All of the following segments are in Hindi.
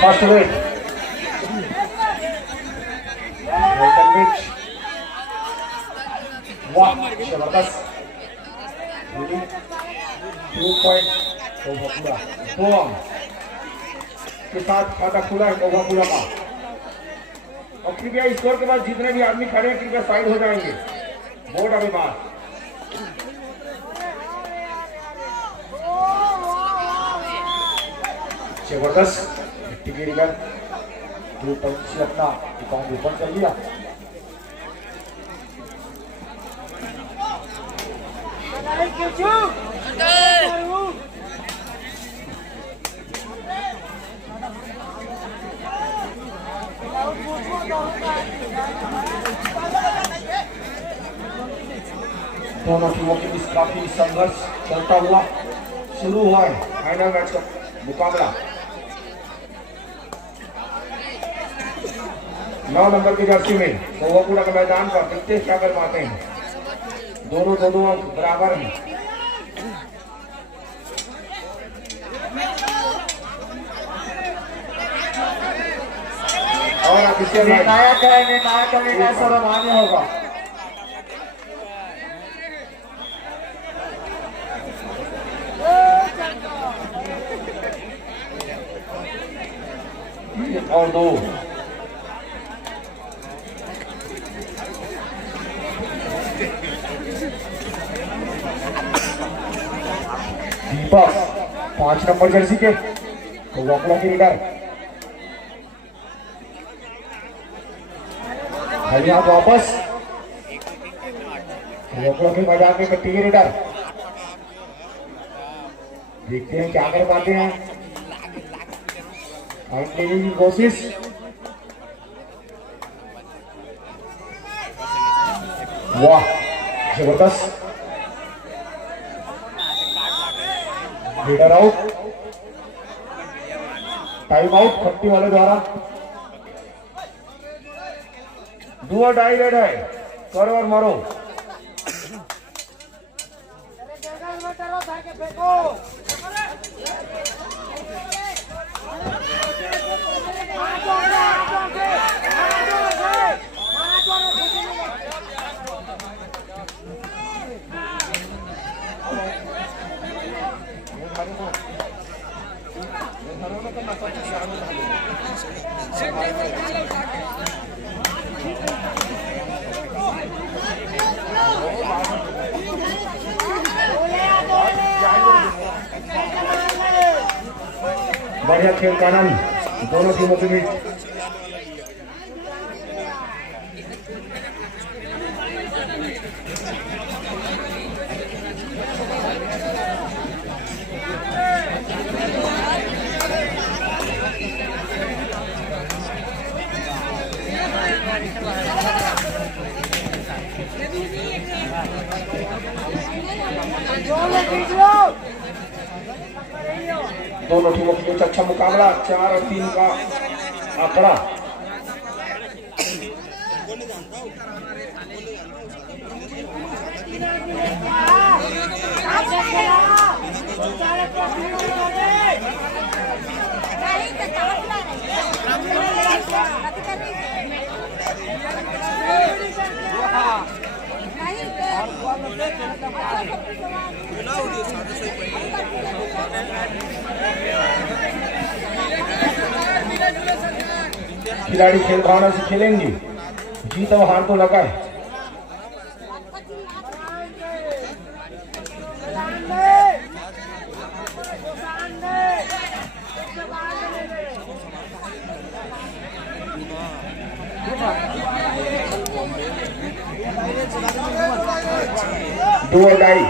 फर्स्ट विकेट वाह जबरदस्त 2 पॉइंट ओवर पूरा 2 अंक के साथ खाता खुला है ओवर पूरा का। और कृपया स्कोर के बाद जितने भी आदमी खड़े हैं कृपया साइड हो जाएंगे। बोर्ड अभी बात जबरदस्त 2 पॉइंट से अपना अकाउंट ओपन कर लिया। दोनों टीमों के बीच काफी संघर्ष चलता हुआ शुरू हुआ है फाइनल मैच का मुकाबला। 9 नंबर की जर्सी में कोवापुरा के मैदान पर देखते क्या कर पाते हैं। दोनों अंक बराबर हैं। और अब इसे निर्णायक निर्णय सर्वमान्य होगा। और 2 दीपक 5 नंबर जर्सी के कोवापुरा के लीडर यहाँ वापस कोवापुरा के मैदान में मिट्टी के लीडर। देखते हैं क्या कर पाते हैं। की कोशिश वाह जबरदस्त लीडर आउट। टाइम आउट खट्टी वाले द्वारा। डू और डाई रेड है, करो और मारो। बढ़िया खेल का आनंद दोनों टीमों के बीच। दोनों टीमों के बीच अच्छा मुकाबला 4 और 3 का आंकड़ा। खिलाड़ी खेल भावना से खेलेंगे, जीत और हार तो लगा है। डू और डाई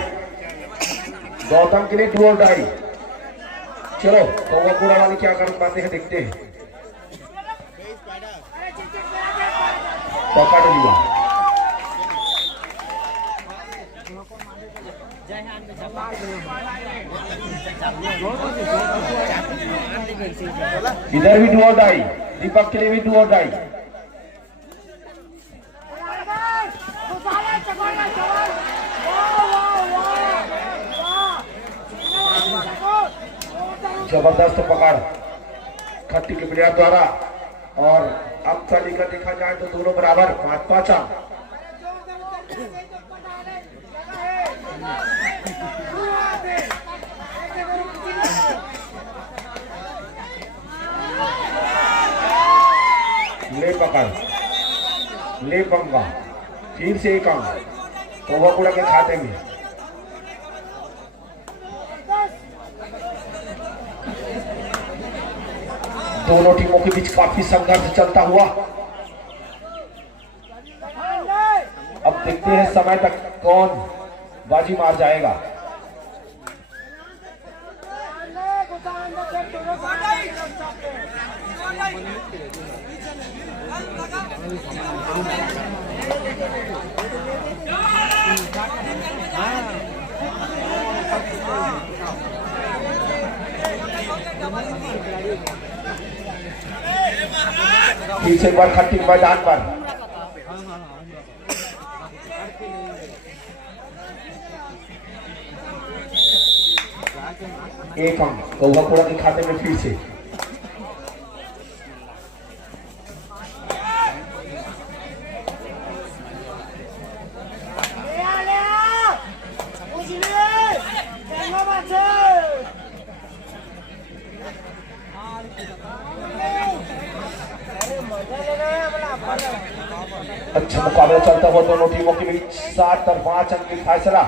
गौतम के लिए, डू और डाई। चलो कोवापुरा वाले क्या कर पाते हैं देखते हैं। पकड़ लिया इधर भी डू और डाई, दीपक के लिए भी डू और डाई। जबरदस्त पकड़ खट्टी के प्लेयर द्वारा। और अब तालिका देखा जाए तो दोनों बराबर 5-5 अंक। ले पकड़, ले पंगा, फिर से एक अंक कोवाकुड़ा के खाते में। दोनों टीमों के बीच काफी संघर्ष चलता हुआ। अब देखते हैं समय तक कौन बाजी मार जाएगा। फिर से एक बार खट्टी मैदान पर एक अंक कोवाकुड़ा के खाते में। फिर से अच्छा मुकाबला चलता हुआ दोनों टीमों के बीच। 7 और 5 अंक की फैसला।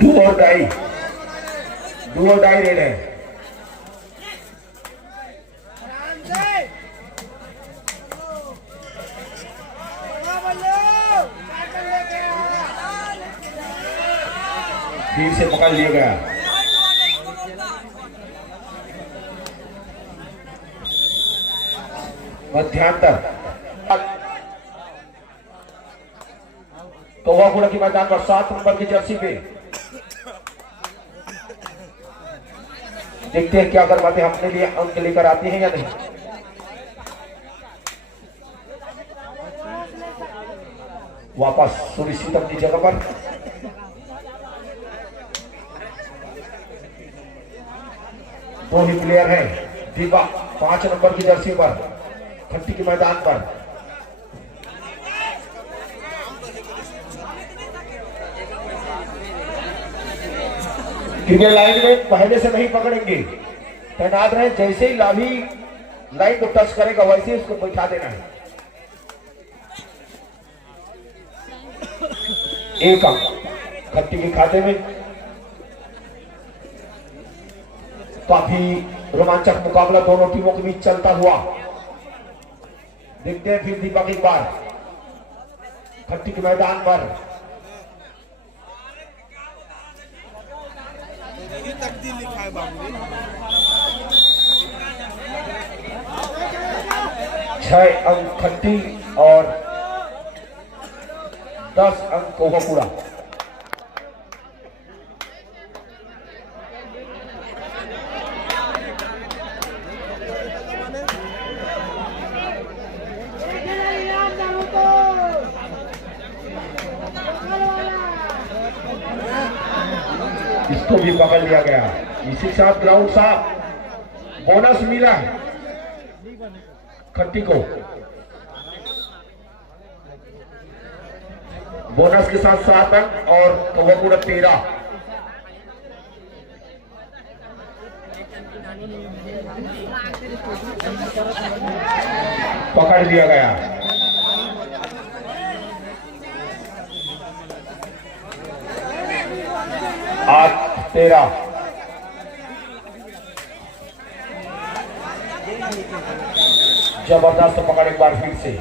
डू और डाई रेड है। फिर से पकड़ लिया गया। मध्यांतर कोवाकुड़ा की मैदान पर 7 नंबर की जर्सी पे। देखते हैं क्या करवाते हैं, अपने लिए अंक लेकर आती हैं या नहीं। वापस सुनिश्चित अपनी जगह पर। दो ही प्लेयर हैं। दीपा 5 नंबर की जर्सी पर खट्टी के मैदान पर। क्रिकेट लाइन में पहले से नहीं पकड़ेंगे, तैनात रहे। जैसे ही लाभी लाइन को टच करेगा वैसे ही उसको बैठा देना है। एक अंक खट्टी के खाते में। काफी रोमांचक मुकाबला दोनों टीमों के बीच चलता हुआ। देखते हैं फिर दीपक एक बार खट्टी के मैदान पर। लिखा है बाबू 6 अंक खट्टी और 10 अंक कोवाकुड़ा। इसको भी पकड़ लिया गया। इसी के साथ ग्राउंड साफ। बोनस मिला खट्टी को। बोनस के साथ 7 अंक और कोवाकुड़ा 13। पकड़ लिया गया। आज 13। जबरदस्त पकड़ एक बार फिर से।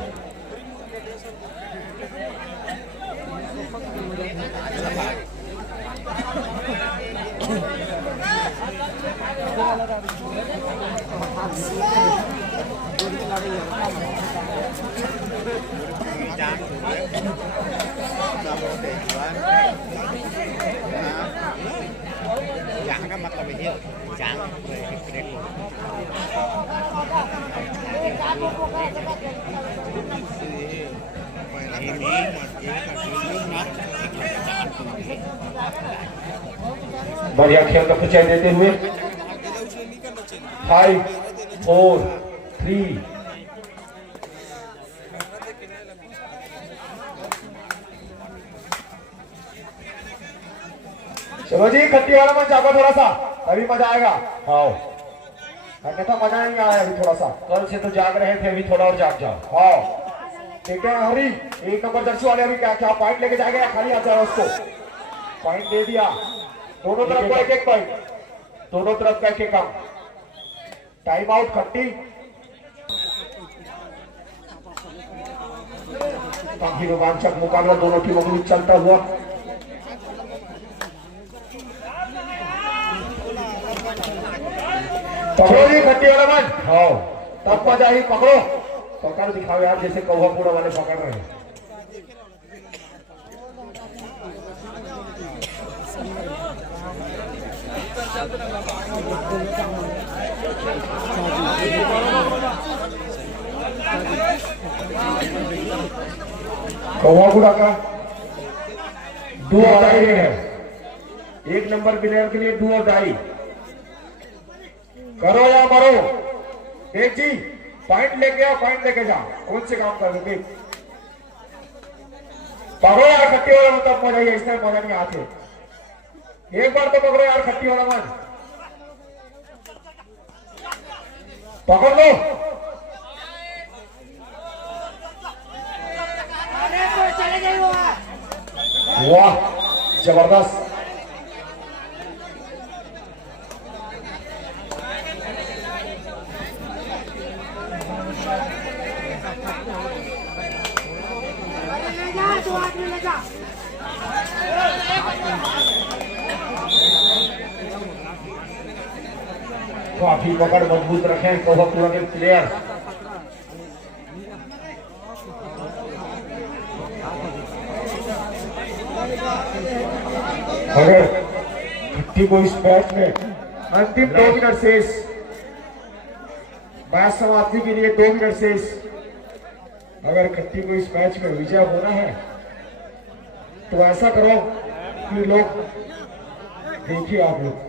का मतलब ये जान बढ़िया खेल का परिचय देते हुए 5, 4, 3 चलो जी, खट्टी वाला मन जाओ थोड़ा सा, अभी मजा आएगा। हाँ, अन्यथा मजा नहीं आया अभी थोड़ा सा। कल से तो जाग रहे थे, अभी थोड़ा और जाग जाओ। हाँ ठीक है हरी, 1 नंबर जर्सी वाले अभी क्या क्या पॉइंट लेके जाएंगे या खाली आ जाए उसको? पॉइंट दे दिया, दोनों तरफ का 1-1 पॉइंट, दोनों तरफ का 1-1 काम। टाइम आउट खट्टी। काफी रोमांचक मुकाबला दोनों टीमों के बीच चलता हुआ। पकड़ो जी खट्टी वाला मन। हाँ तब मजा ही, पकड़ो, पकड़ दिखाओ यार, जैसे कौवा पूरा वाले पकड़ रहे हैं। कौवा पूरा का डू और डाई है, 1 नंबर प्लेयर के लिए डू और डाई। करो या मरो। देख जी, पॉइंट लेके आओ, पॉइंट लेके जाओ, कौन से काम कर रहे? पकड़ो यार खट्टी वाला मन, तब मजा ही है, इसमें मजा नहीं आते। एक बार तो पकड़ो यार खट्टी वाला मन, पकड़ लो। वाह जबरदस्त। काफी पकड़ मजबूत रखें कोल्हापुर के प्लेयर। अगर खट्टी को इस मैच में अंतिम 2 मिनट शेष, मैच समाप्ति के लिए 2 मिनट शेष, अगर खट्टी को इस मैच में विजय होना है तो ऐसा करो कि लोग देखिए, आप लोग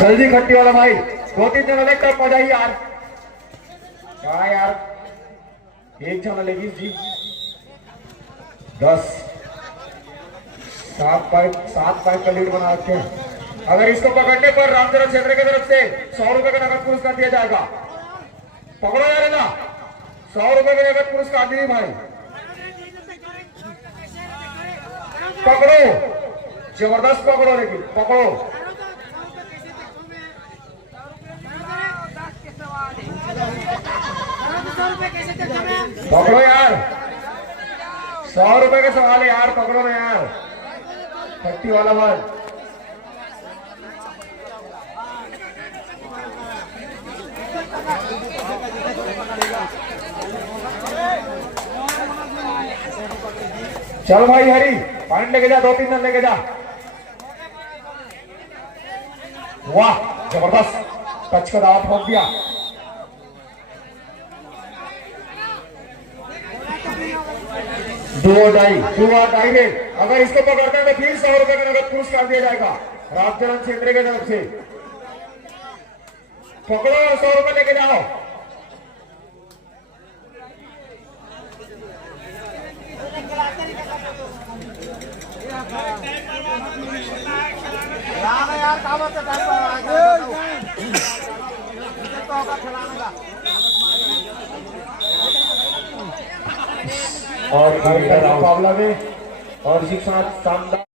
जल्दी खट्टी वाला भाई, 2-3 जन अलग कर मजा ही यार। क्या यार, 1 जन लेगी जी। 10 7 पॉइंट का लीड बना रखे हैं। अगर इसको पकड़ने पर रामचरण क्षेत्र की तरफ से 100 रुपए का नगद पुरस्कार दिया जाएगा। पकड़ो यार ना, 100 रुपए का नगद पुरस्कार दिए भाई, पकड़ो, जबरदस्त पकड़ो, लेकिन पकड़ो, पकड़ो यार, 100 रुपए का सवाल है यार, पकड़ो ना यार खट्टी वाला बल। चल भाई हरी, पॉइंट लेके जा, 2-3 रन लेके जा। वाह जबरदस्त, टच का दावा ठोक दिया। दो डाई में अगर इसको पकड़ते हैं तो फिर 100 रुपए का नगद पुरस्कार दिया जाएगा रामचरण क्षेत्र की तरफ से। पकड़ो और 100 रुपए लेके जाओ। और मुकाबला में और इसी के साथ शानदार